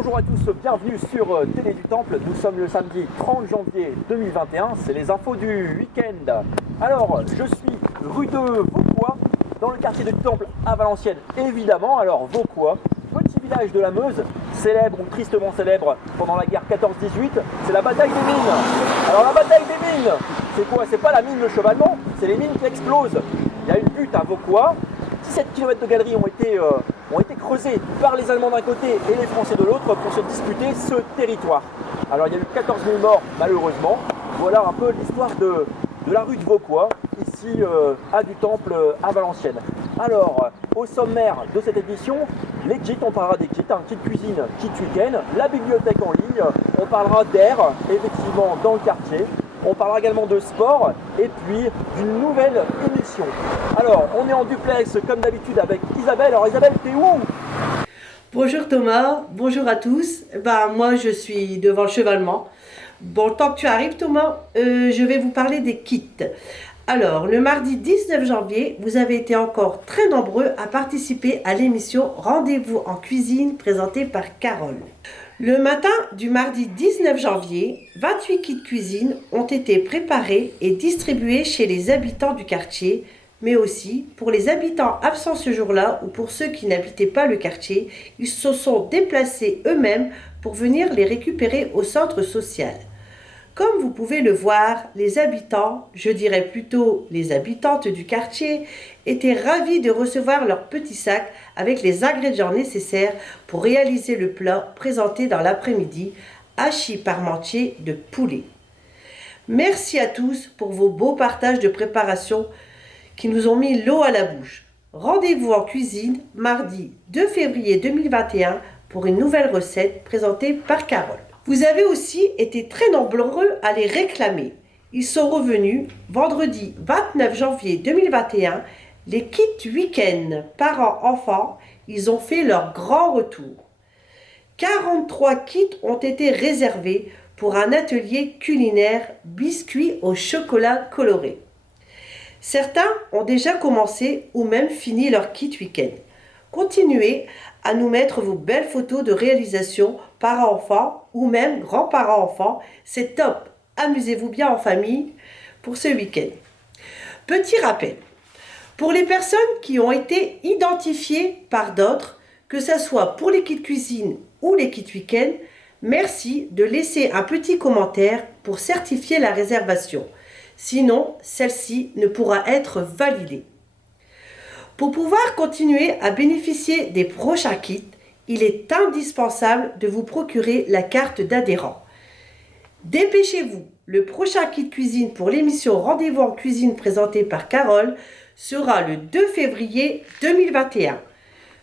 Bonjour à tous, bienvenue sur Télé du Temple. Nous sommes le samedi 30 janvier 2021, c'est les infos du week-end. Alors, je suis rue de Vauquois, dans le quartier du Temple à Valenciennes, évidemment. Alors, Vauquois, petit village de la Meuse, célèbre ou tristement célèbre pendant la guerre 14-18, c'est la bataille des mines. Alors, la bataille des mines, c'est quoi? C'est pas la mine Le Chevalement, c'est les mines qui explosent. Il y a une butte à Vauquois, 17 km de galeries ont été creusés par les Allemands d'un côté et les Français de l'autre pour se disputer ce territoire. Alors il y a eu 14 000 morts malheureusement. Voilà un peu l'histoire de la rue de Vauquois, ici à du Temple à Valenciennes. Alors au sommaire de cette édition, les kits, on parlera des kits, un kit cuisine, kit week-end, la bibliothèque en ligne, on parlera d'air effectivement dans le quartier. On parlera également de sport et puis d'une nouvelle émission. Alors, on est en duplex comme d'habitude avec Isabelle. Alors Isabelle, t'es où? Bonjour Thomas, bonjour à tous. Moi je suis devant le chevalement. Bon, tant que tu arrives Thomas, je vais vous parler des kits. Alors, le mardi 19 janvier, vous avez été encore très nombreux à participer à l'émission Rendez-vous en cuisine présentée par Carole. Le matin du mardi 19 janvier, 28 kits cuisine ont été préparés et distribués chez les habitants du quartier, mais aussi pour les habitants absents ce jour-là ou pour ceux qui n'habitaient pas le quartier, ils se sont déplacés eux-mêmes pour venir les récupérer au centre social. Comme vous pouvez le voir, les habitants, je dirais plutôt les habitantes du quartier, étaient ravis de recevoir leur petit sac avec les ingrédients nécessaires pour réaliser le plat présenté dans l'après-midi, hachis parmentier de poulet. Merci à tous pour vos beaux partages de préparation qui nous ont mis l'eau à la bouche. Rendez-vous en cuisine mardi 2 février 2021 pour une nouvelle recette présentée par Carole. Vous avez aussi été très nombreux à les réclamer. Ils sont revenus vendredi 29 janvier 2021. Les kits week-end parents-enfants, ils ont fait leur grand retour. 43 kits ont été réservés pour un atelier culinaire biscuits au chocolat coloré. Certains ont déjà commencé ou même fini leur kit week-end. Continuez à nous mettre vos belles photos de réalisation parents-enfants ou même grands-parents-enfants. C'est top. Amusez-vous bien en famille pour ce week-end. Petit rappel. Pour les personnes qui ont été identifiées par d'autres, que ce soit pour les kits cuisine ou les kits week-end, merci de laisser un petit commentaire pour certifier la réservation. Sinon, celle-ci ne pourra être validée. Pour pouvoir continuer à bénéficier des prochains kits, il est indispensable de vous procurer la carte d'adhérent. Dépêchez-vous, le prochain kit cuisine pour l'émission Rendez-vous en cuisine présentée par Carole sera le 2 février 2021.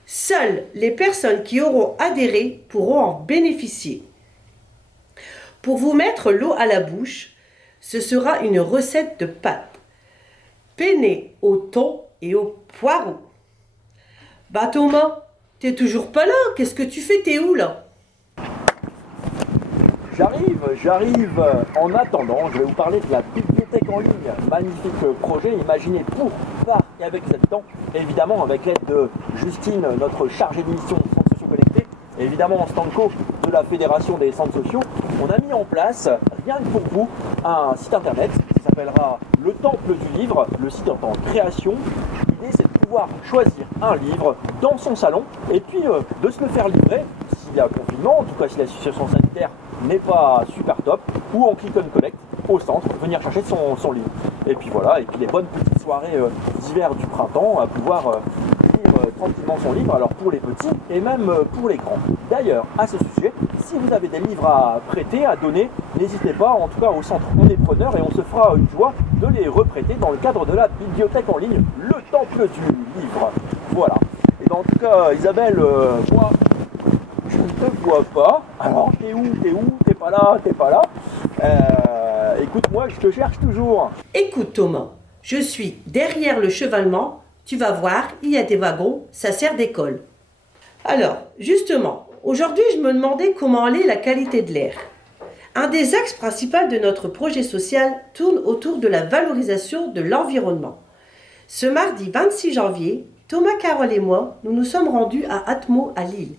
Seules les personnes qui auront adhéré pourront en bénéficier. Pour vous mettre l'eau à la bouche, ce sera une recette de pâtes. Penne au thon et au poireau. Thomas, t'es toujours pas là? Qu'est-ce que tu fais? T'es où là? J'arrive. En attendant, je vais vous parler de la bibliothèque en ligne. Magnifique projet imaginé pour, par et avec les habitants. Évidemment, avec l'aide de Justine, notre chargée de mission Centres sociaux connectés. Évidemment, en stanco de la Fédération des centres sociaux, on a mis en place, rien que pour vous, un site internet qui s'appellera Le Temple du Livre. Le site est en création. L'idée, c'est de pouvoir choisir un livre dans son salon et puis de se le faire livrer s'il y a confinement, en tout cas si la situation sanitaire n'est pas super top, ou en click and collect au centre, venir chercher son livre. Et puis voilà, et puis les bonnes petites soirées d'hiver du printemps à pouvoir lire tranquillement son livre, alors pour les petits et même pour les grands. D'ailleurs, à ce sujet, si vous avez des livres à prêter, à donner, n'hésitez pas, en tout cas au centre on est preneur et on se fera une joie de les reprêter dans le cadre de la bibliothèque en ligne, le Temple du Livre. Voilà. Et en tout cas, Isabelle, moi, je ne te vois pas. Alors, t'es où? T'es pas là. Écoute-moi, je te cherche toujours. Écoute Thomas, je suis derrière le chevalement. Tu vas voir, il y a des wagons, ça sert d'école. Alors, justement, aujourd'hui je me demandais comment allait la qualité de l'air. Un des axes principaux de notre projet social tourne autour de la valorisation de l'environnement. Ce mardi 26 janvier, Thomas, Carole et moi, nous nous sommes rendus à Atmo à Lille.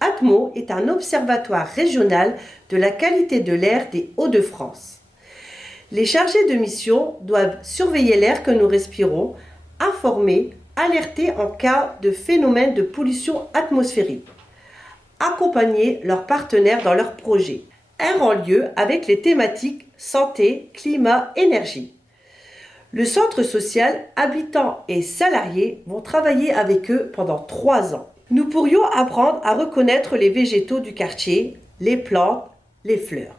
Atmo est un observatoire régional de la qualité de l'air des Hauts-de-France. Les chargés de mission doivent surveiller l'air que nous respirons, informer, alerter en cas de phénomène de pollution atmosphérique, accompagner leurs partenaires dans leurs projets. Un rend lieu avec les thématiques santé, climat, énergie. Le centre social, habitants et salariés vont travailler avec eux pendant 3 ans. Nous pourrions apprendre à reconnaître les végétaux du quartier, les plantes, les fleurs.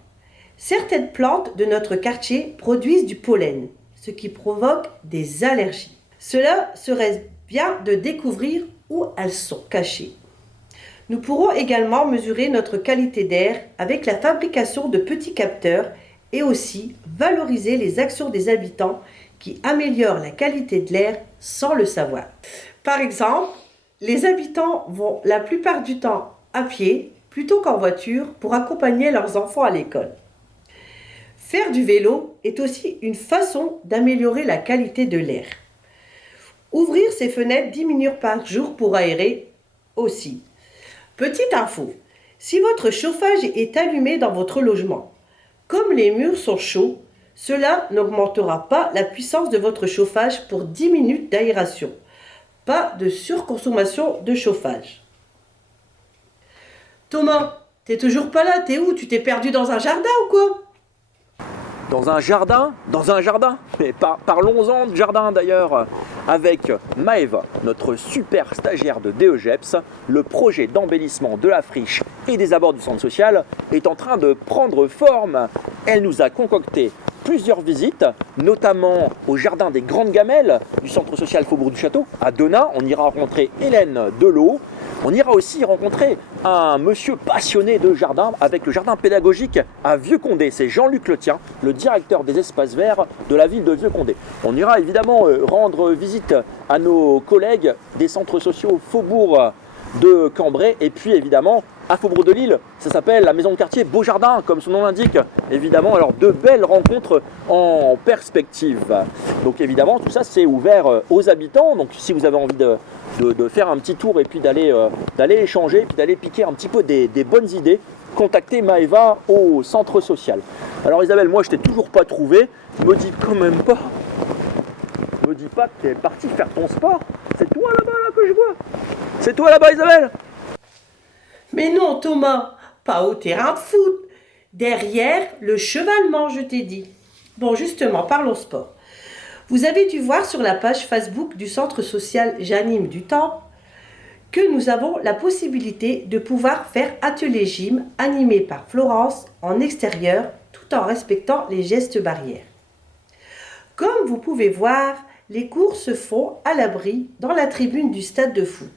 Certaines plantes de notre quartier produisent du pollen, ce qui provoque des allergies. Cela serait bien de découvrir où elles sont cachées. Nous pourrons également mesurer notre qualité d'air avec la fabrication de petits capteurs et aussi valoriser les actions des habitants qui améliorent la qualité de l'air sans le savoir. Par exemple, les habitants vont la plupart du temps à pied plutôt qu'en voiture pour accompagner leurs enfants à l'école. Faire du vélo est aussi une façon d'améliorer la qualité de l'air. Ouvrir ses fenêtres 10 minutes par jour pour aérer aussi. Petite info, si votre chauffage est allumé dans votre logement, comme les murs sont chauds, cela n'augmentera pas la puissance de votre chauffage pour 10 minutes d'aération. Pas de surconsommation de chauffage. Thomas, t'es toujours pas là, t'es où? Tu t'es perdu dans un jardin ou quoi? Dans un jardin? Dans un jardin? Mais parlons-en de jardin d'ailleurs. Avec Maëva, notre super stagiaire de DEGEPS, le projet d'embellissement de la friche et des abords du centre social est en train de prendre forme. Elle nous a concocté plusieurs visites, notamment au jardin des Grandes Gamelles du centre social Faubourg du Château, à Denain. On ira rencontrer Hélène Delot. On ira aussi rencontrer un monsieur passionné de jardin avec le jardin pédagogique à Vieux-Condé. C'est Jean-Luc Letien, le directeur des espaces verts de la ville de Vieux-Condé. On ira évidemment rendre visite à nos collègues des centres sociaux Faubourg de Cambrai et puis évidemment à Faubourg de Lille, ça s'appelle la maison de quartier Beau Jardin, comme son nom l'indique. Évidemment, alors de belles rencontres en perspective. Donc évidemment, tout ça c'est ouvert aux habitants. Donc si vous avez envie de faire un petit tour et puis d'aller échanger, puis d'aller piquer un petit peu des bonnes idées, contactez Maëva au centre social. Alors Isabelle, moi je t'ai toujours pas trouvé. Me dis quand même pas. Me dis pas que tu es parti faire ton sport. C'est toi là-bas là que je vois. C'est toi là-bas Isabelle. Mais non Thomas, pas au terrain de foot. Derrière le chevalement, je t'ai dit. Bon, justement, parlons sport. Vous avez dû voir sur la page Facebook du centre social J'anime du Temple que nous avons la possibilité de pouvoir faire atelier gym animé par Florence en extérieur tout en respectant les gestes barrières. Comme vous pouvez voir, les cours se font à l'abri dans la tribune du stade de foot.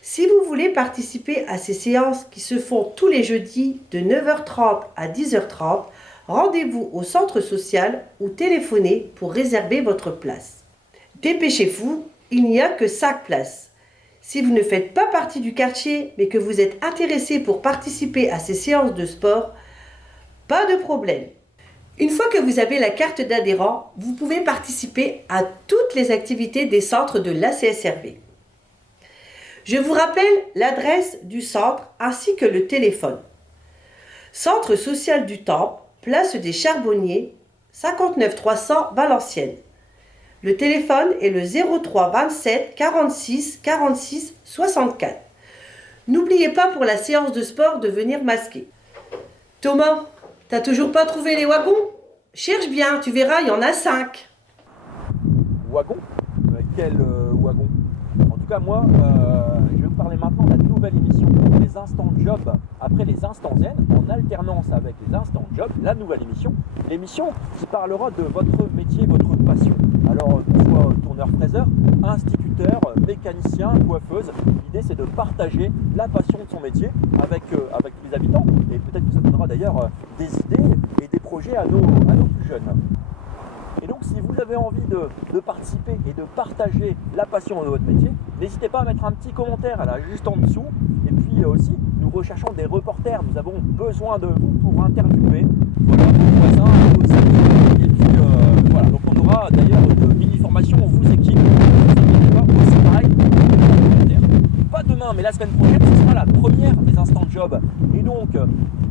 Si vous voulez participer à ces séances qui se font tous les jeudis de 9h30 à 10h30, rendez-vous au centre social ou téléphonez pour réserver votre place. Dépêchez-vous, il n'y a que 5 places. Si vous ne faites pas partie du quartier mais que vous êtes intéressé pour participer à ces séances de sport, pas de problème. Une fois que vous avez la carte d'adhérent, vous pouvez participer à toutes les activités des centres de l'ACSRV. Je vous rappelle l'adresse du centre ainsi que le téléphone. Centre social du Temple, place des Charbonniers, 59 300 Valenciennes. Le téléphone est le 03 27 46 46 64. N'oubliez pas pour la séance de sport de venir masquer. Thomas, t'as toujours pas trouvé les wagons? Cherche bien, tu verras, il y en a 5. Wagon? Quel wagon? En tout cas, moi, je vais vous parler maintenant de la nouvelle émission, les instants job, après les instants zen, en alternance avec les instants job, la nouvelle émission, l'émission qui parlera de votre métier, votre passion. Alors, que ce soit tourneur-fraiseur, instituteur, mécanicien, coiffeuse, l'idée c'est de partager la passion de son métier avec les habitants. Et peut-être que ça donnera d'ailleurs des idées et des projets à nos plus jeunes. Et donc si vous avez envie de participer et de partager la passion de votre métier, n'hésitez pas à mettre un petit commentaire là, juste en dessous. Et puis aussi, nous recherchons des reporters, nous avons besoin de vous pour interviewer voilà, vos voisins, vos amis. Et puis voilà, donc on aura d'ailleurs une mini-formation, on vous équipe. N'hésitez pas, aussi pareil, commentaire. Pas demain, mais la semaine prochaine, ce sera voilà, première des instants job. Et donc,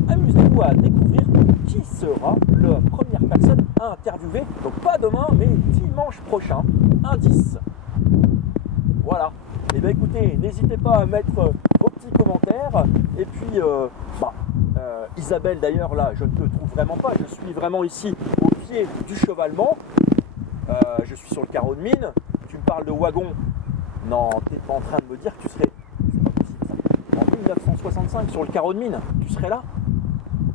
amusez-vous à découvrir qui sera la première personne à interviewer. Donc pas demain, mais dimanche prochain, indice. Voilà. Et bien écoutez, n'hésitez pas à mettre vos petits commentaires. Et puis, Isabelle d'ailleurs, là, je ne te trouve vraiment pas. Je suis vraiment ici au pied du chevalement. Je suis sur le carreau de mine. Tu me parles de wagon. Non, tu n'es pas en train de me dire que tu serais... C'est pas possible ça. En 1965, sur le carreau de mine, tu serais là?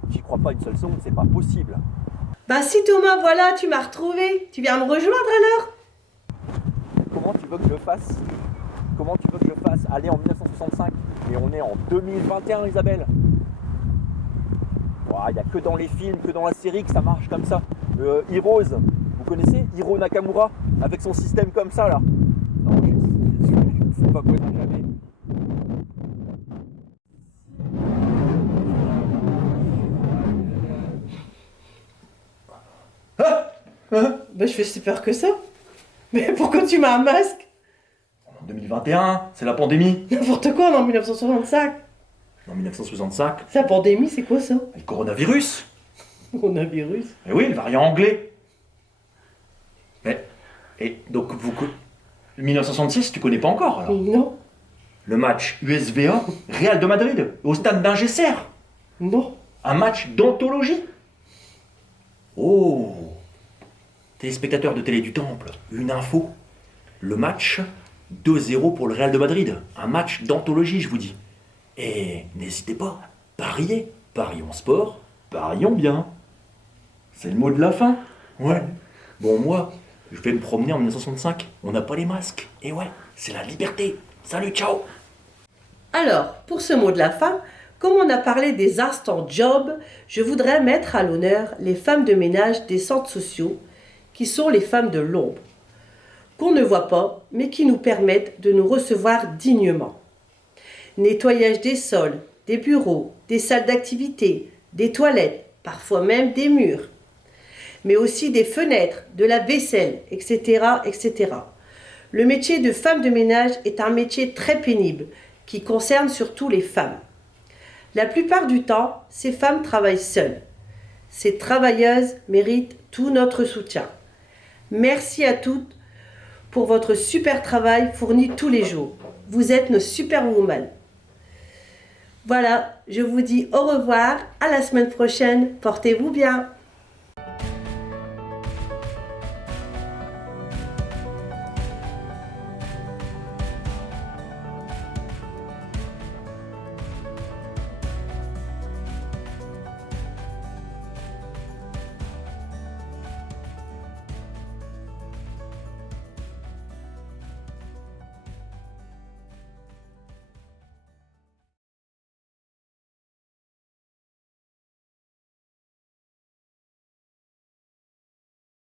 J'y crois pas une seule seconde, c'est pas possible. Bah si Thomas, voilà, tu m'as retrouvé. Tu viens me rejoindre alors? Comment tu veux que je fasse? Comment tu veux que je fasse? Aller en 1965 et on est en 2021, Isabelle. Il n'y a que dans les films, que dans la série que ça marche comme ça. Heroes, vous connaissez Hiro Nakamura avec son système comme ça là? Non, je sais pas quoi dire jamais. Bah je fais si peur que ça. Mais pourquoi tu m'as un masque? En 2021, c'est la pandémie. N'importe quoi, on est en 1965. En 1965, La pandémie, c'est quoi ça? le coronavirus. Coronavirus. Eh oui, le variant anglais. Mais, et donc, 1966, tu connais pas encore alors? Non, Le match USVA, Real de Madrid, au stade d'Ingesser. non. Un match d'anthologie. Oh, téléspectateurs de Télé du Temple, une info. Le match 2-0 pour le Real de Madrid. Un match d'anthologie, je vous dis. Et n'hésitez pas, pariez. Parions sport, parions bien. C'est le mot de la fin. Ouais. Bon, moi, je vais me promener en 1965. On n'a pas les masques. Et ouais, c'est la liberté. Salut, ciao. Alors, pour ce mot de la fin, comme on a parlé des instants job, je voudrais mettre à l'honneur les femmes de ménage des centres sociaux, qui sont les femmes de l'ombre, qu'on ne voit pas, mais qui nous permettent de nous recevoir dignement. Nettoyage des sols, des bureaux, des salles d'activité, des toilettes, parfois même des murs, mais aussi des fenêtres, de la vaisselle, etc., etc. Le métier de femme de ménage est un métier très pénible qui concerne surtout les femmes. La plupart du temps, ces femmes travaillent seules. Ces travailleuses méritent tout notre soutien. Merci à toutes pour votre super travail fourni tous les jours. Vous êtes nos superwomen. Voilà, je vous dis au revoir, à la semaine prochaine, portez-vous bien.